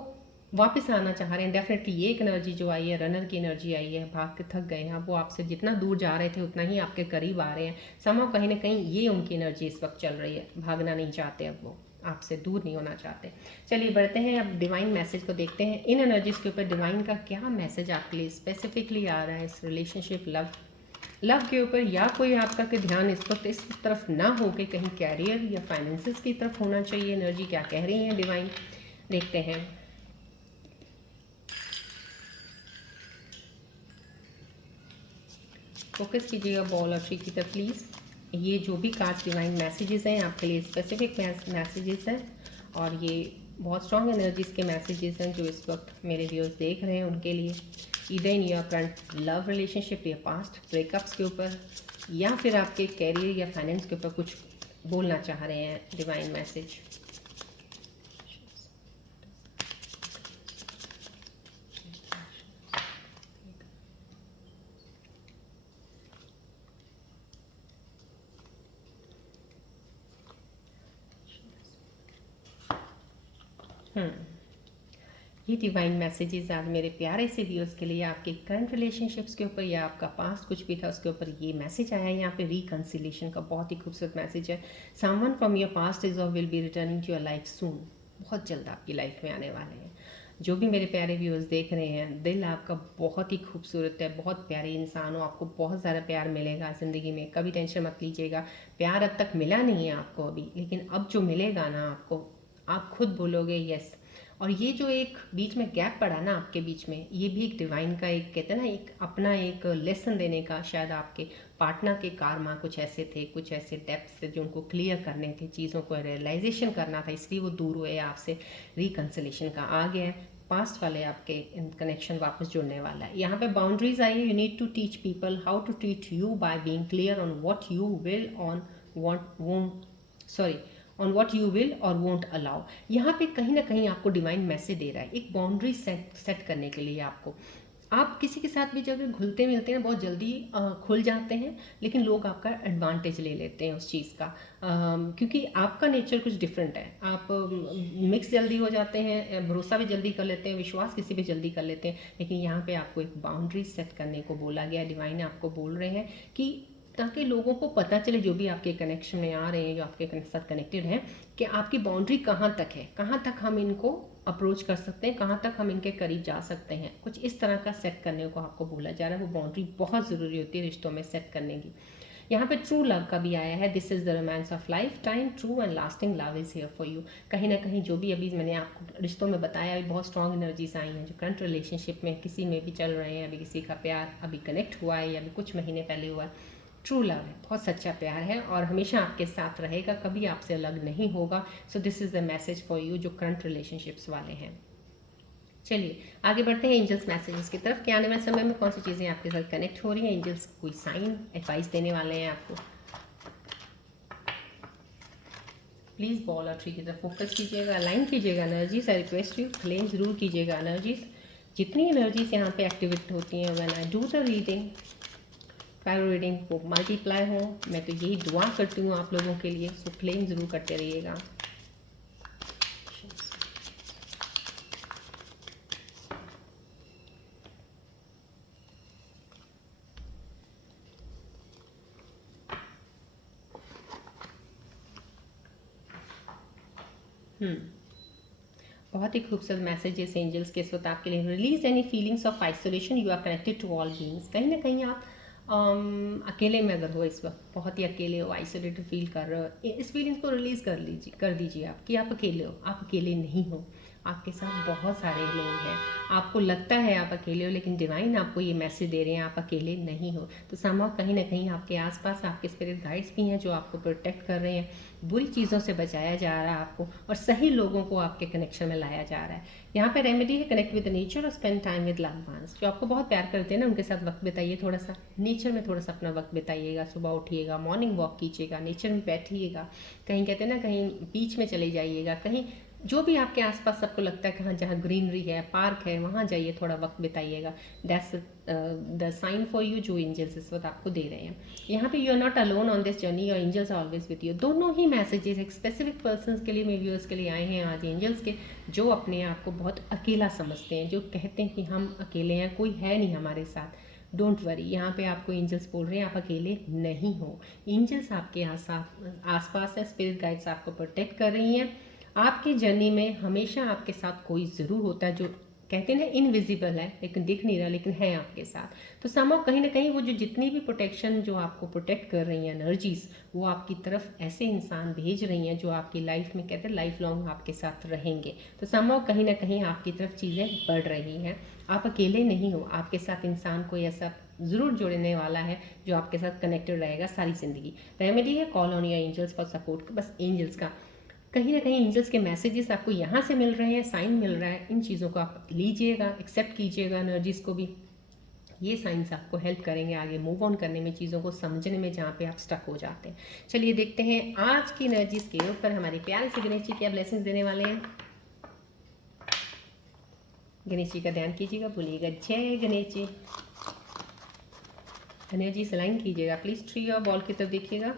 वापस आना चाह रहे हैं। डेफिनेटली ये एक एनर्जी जो आई है, रनर की एनर्जी आई है, भाग के थक गए हैं, अब वो आपसे जितना दूर जा रहे थे उतना ही आपके करीब आ रहे हैं। समहाउ कहीं ना कहीं ये उनकी एनर्जी इस वक्त चल रही है, भागना नहीं चाहते, अब वो आपसे दूर नहीं होना चाहते। चलिए बढ़ते हैं अब डिवाइन मैसेज को देखते हैं। इन एनर्जीज के ऊपर डिवाइन का क्या मैसेज आपके लिए स्पेसिफिकली आ रहा है इस रिलेशनशिप लव के ऊपर, या कोई आपका कि ध्यान इस वक्त इस तरफ ना हो कि कहीं कैरियर या फाइनेंसेस की तरफ होना चाहिए। एनर्जी क्या कह रही है डिवाइन, देखते हैं। फोकस कीजिएगा बॉल और ट्री की तरफ प्लीज़। ये जो भी कार्ड्स डिवाइन मैसेजेस हैं आपके लिए स्पेसिफिक मैसेजेस हैं, और ये बहुत स्ट्रॉन्ग एनर्जीज के मैसेजेस हैं जो इस वक्त मेरे व्यूअर्स देख रहे हैं उनके लिए। Either in your current love relationship या पास्ट ब्रेकअप्स के ऊपर, या फिर आपके कैरियर या फाइनेंस के ऊपर कुछ बोलना चाह रहे हैं डिवाइन मैसेज। ये डिवाइन मैसेजेस आज मेरे प्यारे से व्यूअर्स के लिए आपके करंट रिलेशनशिप्स के ऊपर या आपका पास्ट कुछ भी था उसके ऊपर ये मैसेज आया है। यहाँ पे रिकंसिलेशन का बहुत ही खूबसूरत मैसेज है। Someone from your past is और will be returning to your life soon. बहुत जल्द आपकी लाइफ में आने वाले हैं। जो भी मेरे प्यारे व्यूअर्स देख रहे हैं, दिल आपका बहुत ही खूबसूरत है, बहुत प्यारे इंसान हो, आपको बहुत ज़्यादा प्यार मिलेगा ज़िंदगी में, कभी टेंशन मत लीजिएगा। प्यार अब तक मिला नहीं है आपको अभी, लेकिन अब जो मिलेगा ना आपको, आप खुद बोलोगे यस। और ये जो एक बीच में गैप पड़ा ना आपके बीच में, ये भी एक डिवाइन का एक कहते हैं ना एक अपना एक लेसन देने का, शायद आपके पार्टनर के कारमा कुछ ऐसे थे, कुछ ऐसे डेप्थ थे जो उनको क्लियर करने थे, चीज़ों को रियलाइजेशन करना था, इसलिए वो दूर हुए आपसे। रिकंसिलेशन का आ गया है, पास्ट वाले आपके कनेक्शन वापस जुड़ने वाला है। यहाँ पे बाउंड्रीज आई है। You need to teach people how to treat you by being clear on what you will on on what you will or won't allow. यहाँ पे कहीं ना कहीं आपको डिवाइन मैसेज दे रहा है एक बाउंड्री सेट करने के लिए आपको। आप किसी के साथ भी जब घुलते मिलते हैं बहुत जल्दी खुल जाते हैं, लेकिन लोग आपका एडवांटेज ले लेते हैं उस चीज़ का, क्योंकि आपका नेचर कुछ डिफरेंट है। आप मिक्स जल्दी हो जाते हैं, भरोसा भी जल्दी कर लेते हैं, विश्वास किसी पे जल्दी कर लेते हैं। लेकिन यहाँ पे आपको एक बाउंड्री सेट करने को बोला गया, डिवाइन आपको बोल रहे हैं कि ताकि लोगों को पता चले जो भी आपके कनेक्शन में आ रहे हैं, जो आपके साथ कनेक्टेड हैं, कि आपकी बाउंड्री कहाँ तक है, कहाँ तक हम इनको अप्रोच कर सकते हैं, कहाँ तक हम इनके करीब जा सकते हैं। कुछ इस तरह का सेट करने को आपको बोला जा रहा है। वो बाउंड्री बहुत ज़रूरी होती है रिश्तों में सेट करने की। यहाँ पे ट्रू लव का भी आया है। This is the romance of life time, true and lasting love is here for you. कहीं ना कहीं जो भी अभी मैंने आपको रिश्तों में बताया, अभी बहुत स्ट्रॉन्ग एनर्जीज आई हैं। जो करंट रिलेशनशिप में किसी में भी चल रहे हैं, अभी किसी का प्यार अभी कनेक्ट हुआ है या अभी कुछ महीने पहले हुआ है, ट्रू लव है, बहुत सच्चा प्यार है और हमेशा आपके साथ रहेगा, कभी आपसे अलग नहीं होगा। So this is the message for you जो करंट रिलेशनशिप्स वाले हैं। चलिए आगे बढ़ते हैं एंजल्स मैसेजेस की तरफ कि आने वाले समय में कौन सी चीज़ें आपके साथ कनेक्ट हो रही हैं। एंजल्स कोई साइन एडवाइस देने वाले हैं आपको। प्लीज़ बॉल और ट्री की तरफ फोकस कीजिएगा, अलाइन कीजिएगा energies. I request you claim ज़रूर कीजिएगा एनर्जीज, जितनी एनर्जीज यहाँ पे एक्टिवेट होती हैं when I do the reading, tarot reading को मल्टीप्लाई हो। मैं तो यही दुआ करती हूँ आप लोगों के लिए। सो क्लेम ज़रूर करते रहिएगा। बहुत ही खूबसूरत मैसेजेस एंजल्स के इस वक्त आपके लिए। Release any feelings of isolation, you are connected to all beings. कहीं ना कहीं आप अकेले में अगर हो इस वक्त, बहुत ही अकेले हो, आइसोलेटेड फील कर रहे हो, इस फीलिंग्स को रिलीज कर दीजिए आप कि आप अकेले हो। आप अकेले नहीं हो, आपके साथ बहुत सारे लोग हैं। आपको लगता है आप अकेले हो, लेकिन डिवाइन आपको ये मैसेज दे रहे हैं आप अकेले नहीं हो। तो समहाउ कहीं ना कहीं आपके आसपास आपके स्पिरिट गाइड्स भी हैं जो आपको प्रोटेक्ट कर रहे हैं। बुरी चीज़ों से बचाया जा रहा है आपको और सही लोगों को आपके कनेक्शन में लाया जा रहा है। यहाँ पे रेमेडी है कनेक्ट विद नेचर और spend time with loved ones. जो आपको बहुत प्यार करते हैं ना, उनके साथ वक्त बिताइए, थोड़ा सा नेचर में थोड़ा सा अपना वक्त बिताइएगा। सुबह उठिएगा, मॉर्निंग वॉक कीजिएगा, नेचर में बैठिएगा, कहीं कहते हैं ना कहीं बीच में चले जाइएगा, कहीं जो भी आपके आसपास सबको लगता है कहाँ जहाँ ग्रीनरी है, पार्क है, वहाँ जाइए, थोड़ा वक्त बिताइएगा। That's the sign for you जो एंजल्स इस वक्त आपको दे रहे हैं। यहाँ पे you are not alone on this journey, your angels are always with you. दोनों ही मैसेजेस एक स्पेसिफिक पर्सन के लिए, मेरे व्यूअर्स के लिए आए हैं आज एंजल्स के, जो अपने आप को बहुत अकेला समझते हैं, जो कहते हैं कि हम अकेले हैं, कोई है नहीं हमारे साथ। डोंट वरी, यहाँ पे आपको एंजल्स बोल रहे हैं आप अकेले नहीं हो। एंजल्स आपके आसपास है, स्पिरिट गाइड्स आपको प्रोटेक्ट कर रही हैं। आपकी जर्नी में हमेशा आपके साथ कोई ज़रूर होता है जो कहते हैं ना इनविजिबल है, लेकिन दिख नहीं रहा, लेकिन है आपके साथ। तो समहाउ कहीं ना कहीं वो जो जितनी भी प्रोटेक्शन जो आपको प्रोटेक्ट कर रही हैं एनर्जीज, वो आपकी तरफ ऐसे इंसान भेज रही हैं जो आपकी लाइफ में कहते हैं लाइफ लॉन्ग आपके साथ रहेंगे। तो समहाउ कहीं ना कहीं आपकी तरफ चीज़ें बढ़ रही हैं। आप अकेले नहीं हो, आपके साथ इंसान कोई ऐसा ज़रूर जुड़ने वाला है जो आपके साथ कनेक्टेड रहेगा सारी ज़िंदगी। रेमेडी है call on your angels for support. बस एंजल्स का कहीं ना कहीं एंजल्स के मैसेजेस आपको यहाँ से मिल रहे हैं, साइन मिल रहा है, इन चीज़ों को आप लीजिएगा, एक्सेप्ट कीजिएगा एनर्जीज़ को भी। ये साइंस आपको हेल्प करेंगे आगे मूव ऑन करने में, चीज़ों को समझने में जहाँ पे आप स्टक हो जाते हैं। चलिए देखते हैं आज की एनर्जीज के ऊपर हमारे प्यारे से गणेश जी क्या ब्लेसिंग्स देने वाले हैं। गणेश जी का ध्यान कीजिएगा, बोलिएगा जय गणेश जी। एनर्जी अलाइन कीजिएगा प्लीज़, ट्री और बॉल की तरफ देखिएगा।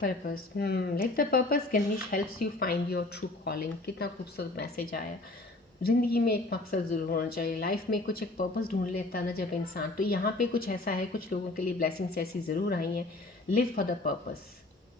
Purpose, like the purpose Ganesh helps you find your true calling. कितना खूबसूरत मैसेज आया। ज़िंदगी में एक मकसद ज़रूर होना चाहिए, लाइफ में कुछ एक पर्पस ढूंढ लेता ना जब इंसान, तो यहाँ पे कुछ ऐसा है, कुछ लोगों के लिए ब्लेसिंग्स ऐसी ज़रूर आई हैं। Live for the purpose.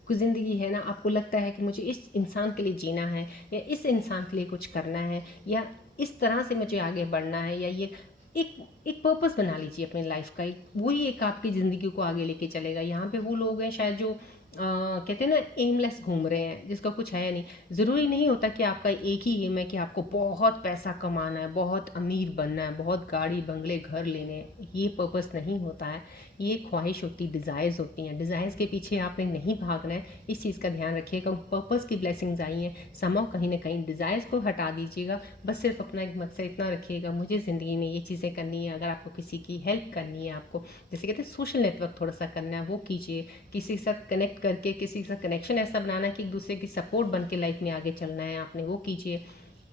कुछ ज़िंदगी है ना, आपको लगता है कि मुझे इस इंसान के लिए जीना है, या इस इंसान के लिए कुछ करना है, या इस तरह से मुझे आगे बढ़ना है, या ये एक एक पर्पस बना लीजिए अपनी लाइफ का, एक वही एक आपकी ज़िंदगी को आगे लेके चलेगा। यहाँ पे वो लोग हैं शायद जो कहते हैं ना एमलेस घूम रहे हैं, जिसका कुछ है नहीं। ज़रूरी नहीं होता कि आपका एक ही एम है कि आपको बहुत पैसा कमाना है, बहुत अमीर बनना है, बहुत गाड़ी बंगले घर लेने हैं। ये पर्पस नहीं होता है, ये ख्वाहिश होती, डिज़ायर्स होती हैं। डिज़ायर्स के पीछे आपने नहीं भागना है, इस चीज़ का ध्यान रखिएगा। पर्पस की ब्लेसिंग्स आई हैं, समाओ कहीं ना कहीं डिज़ायर्स को हटा दीजिएगा। बस सिर्फ अपना एक मकसद इतना रखिएगा, मुझे ज़िंदगी में ये चीज़ें करनी है। अगर आपको किसी की हेल्प करनी है, आपको जैसे कहते हैं सोशल नेटवर्क थोड़ा सा करना है, वो कीजिए। किसी के साथ कनेक्ट करके, किसी के साथ कनेक्शन ऐसा बनाना है कि एक दूसरे की सपोर्ट बन के लाइफ में आगे चलना है, आपने वो कीजिए।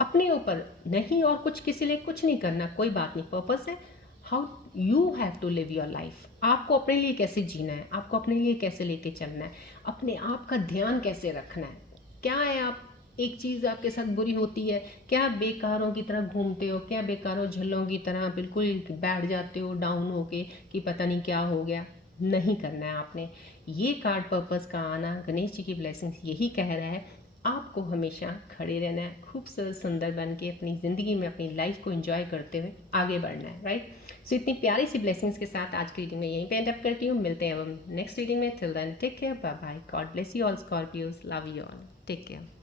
अपने ऊपर नहीं और कुछ किसी लिए कुछ नहीं करना, कोई बात नहीं। पर्पस है how you have to live your life. आपको अपने लिए कैसे जीना है, आपको अपने लिए कैसे लेके चलना है, अपने आप का ध्यान कैसे रखना है। क्या है, आप एक चीज़ आपके साथ बुरी होती है, क्या बेकारों की तरह घूमते हो, क्या बेकारों झल्लों की तरह बिल्कुल बैठ जाते हो डाउन होके कि पता नहीं क्या हो गया। नहीं करना है आपने। ये कार्ड पर्पस का आना, गणेश जी की ब्लेसिंग्स यही कह रहा है, आपको हमेशा खड़े रहना है, खूबसूरत सुंदर बन के अपनी ज़िंदगी में अपनी लाइफ को एंजॉय करते हुए आगे बढ़ना है, राइट। सो इतनी प्यारी सी ब्लेसिंग्स के साथ आज की रीडिंग में यहीं पे एंड अप करती हूँ। मिलते हैं अब नेक्स्ट रीडिंग में। Till then take care, bye bye, God bless you all Scorpios, love you all, take care.